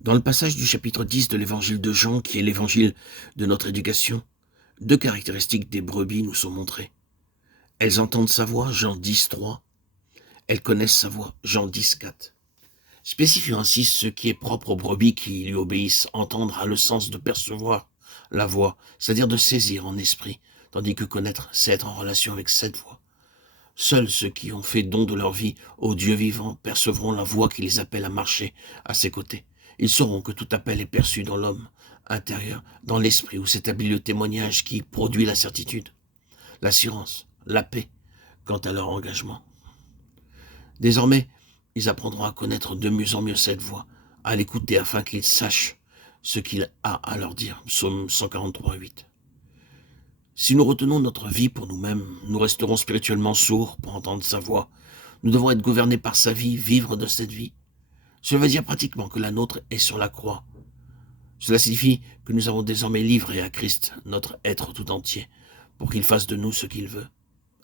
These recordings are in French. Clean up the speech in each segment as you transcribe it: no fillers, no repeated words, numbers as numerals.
Dans le passage du chapitre 10 de l'évangile de Jean, qui est l'évangile de notre éducation, deux caractéristiques des brebis nous sont montrées. Elles entendent sa voix, Jean 10, 3. Elles connaissent sa voix, Jean 10, 4. Spécifiant ainsi ce qui est propre aux brebis qui lui obéissent. Entendre a le sens de percevoir la voix, c'est-à-dire de saisir en esprit, tandis que connaître, c'est être en relation avec cette voix. Seuls ceux qui ont fait don de leur vie au Dieu vivant percevront la voix qui les appelle à marcher à ses côtés. Ils sauront que tout appel est perçu dans l'homme intérieur, dans l'esprit où s'établit le témoignage qui produit la certitude, l'assurance, la paix quant à leur engagement. Désormais, ils apprendront à connaître de mieux en mieux cette voix, à l'écouter afin qu'ils sachent ce qu'il a à leur dire. Psaume 143, 8. Si nous retenons notre vie pour nous-mêmes, nous resterons spirituellement sourds pour entendre sa voix. Nous devons être gouvernés par sa vie, vivre de cette vie. Cela veut dire pratiquement que la nôtre est sur la croix. Cela signifie que nous avons désormais livré à Christ notre être tout entier pour qu'il fasse de nous ce qu'il veut.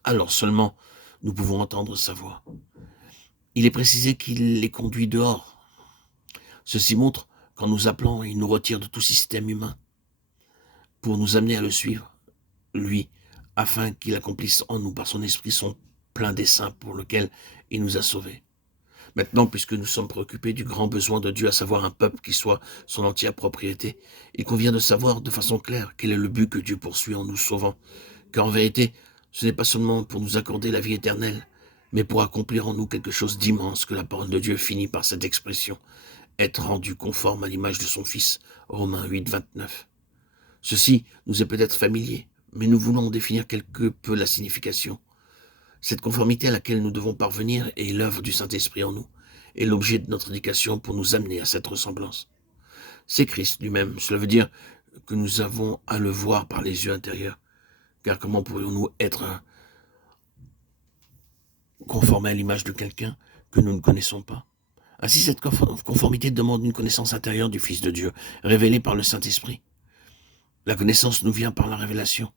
Alors seulement nous pouvons entendre sa voix. Il est précisé qu'il les conduit dehors. Ceci montre qu'en nous appelant, il nous retire de tout système humain pour nous amener à le suivre, lui, afin qu'il accomplisse en nous par son esprit son plein dessein pour lequel il nous a sauvés. Maintenant, puisque nous sommes préoccupés du grand besoin de Dieu, à savoir un peuple qui soit son entière propriété, il convient de savoir de façon claire quel est le but que Dieu poursuit en nous sauvant. Car en vérité, ce n'est pas seulement pour nous accorder la vie éternelle, mais pour accomplir en nous quelque chose d'immense que la parole de Dieu finit par cette expression, être rendu conforme à l'image de son Fils, Romains 8, 29. Ceci nous est peut-être familier, mais nous voulons en définir quelque peu la signification. Cette conformité à laquelle nous devons parvenir est l'œuvre du Saint-Esprit en nous, et l'objet de notre éducation pour nous amener à cette ressemblance. C'est Christ lui-même, cela veut dire que nous avons à le voir par les yeux intérieurs, car comment pourrions-nous être conformés à l'image de quelqu'un que nous ne connaissons pas? Ainsi, cette conformité demande une connaissance intérieure du Fils de Dieu, révélée par le Saint-Esprit. La connaissance nous vient par la révélation.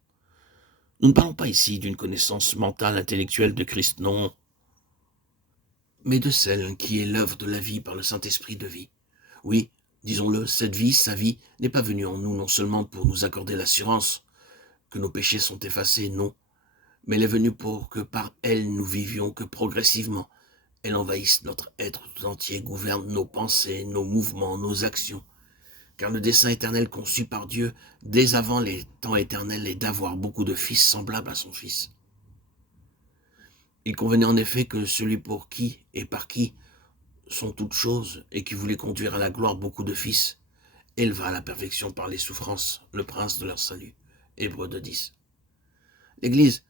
Nous ne parlons pas ici d'une connaissance mentale, intellectuelle de Christ, non, mais de celle qui est l'œuvre de la vie par le Saint-Esprit de vie. Oui, disons-le, cette vie, sa vie, n'est pas venue en nous non seulement pour nous accorder l'assurance que nos péchés sont effacés, non, mais elle est venue pour que par elle nous vivions, que progressivement, elle envahisse notre être tout entier, gouverne nos pensées, nos mouvements, nos actions. Car le dessein éternel conçu par Dieu, dès avant les temps éternels, est d'avoir beaucoup de fils semblables à son Fils. Il convenait en effet que celui pour qui et par qui sont toutes choses, et qui voulait conduire à la gloire beaucoup de fils, éleva à la perfection par les souffrances le prince de leur salut. Hébreux 2:10. L'Église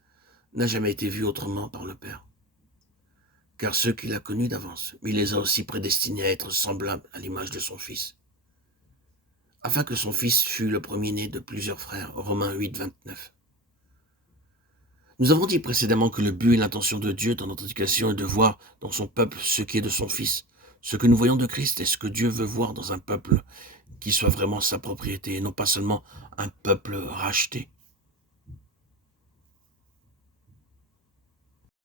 n'a jamais été vue autrement par le Père, car ceux qu'il a connus d'avance, il les a aussi prédestinés à être semblables à l'image de son Fils, afin que son Fils fût le premier-né de plusieurs frères. Romains 8, 29. Nous avons dit précédemment que le but et l'intention de Dieu dans notre éducation est de voir dans son peuple ce qui est de son Fils. Ce que nous voyons de Christ est ce que Dieu veut voir dans un peuple qui soit vraiment sa propriété et non pas seulement un peuple racheté.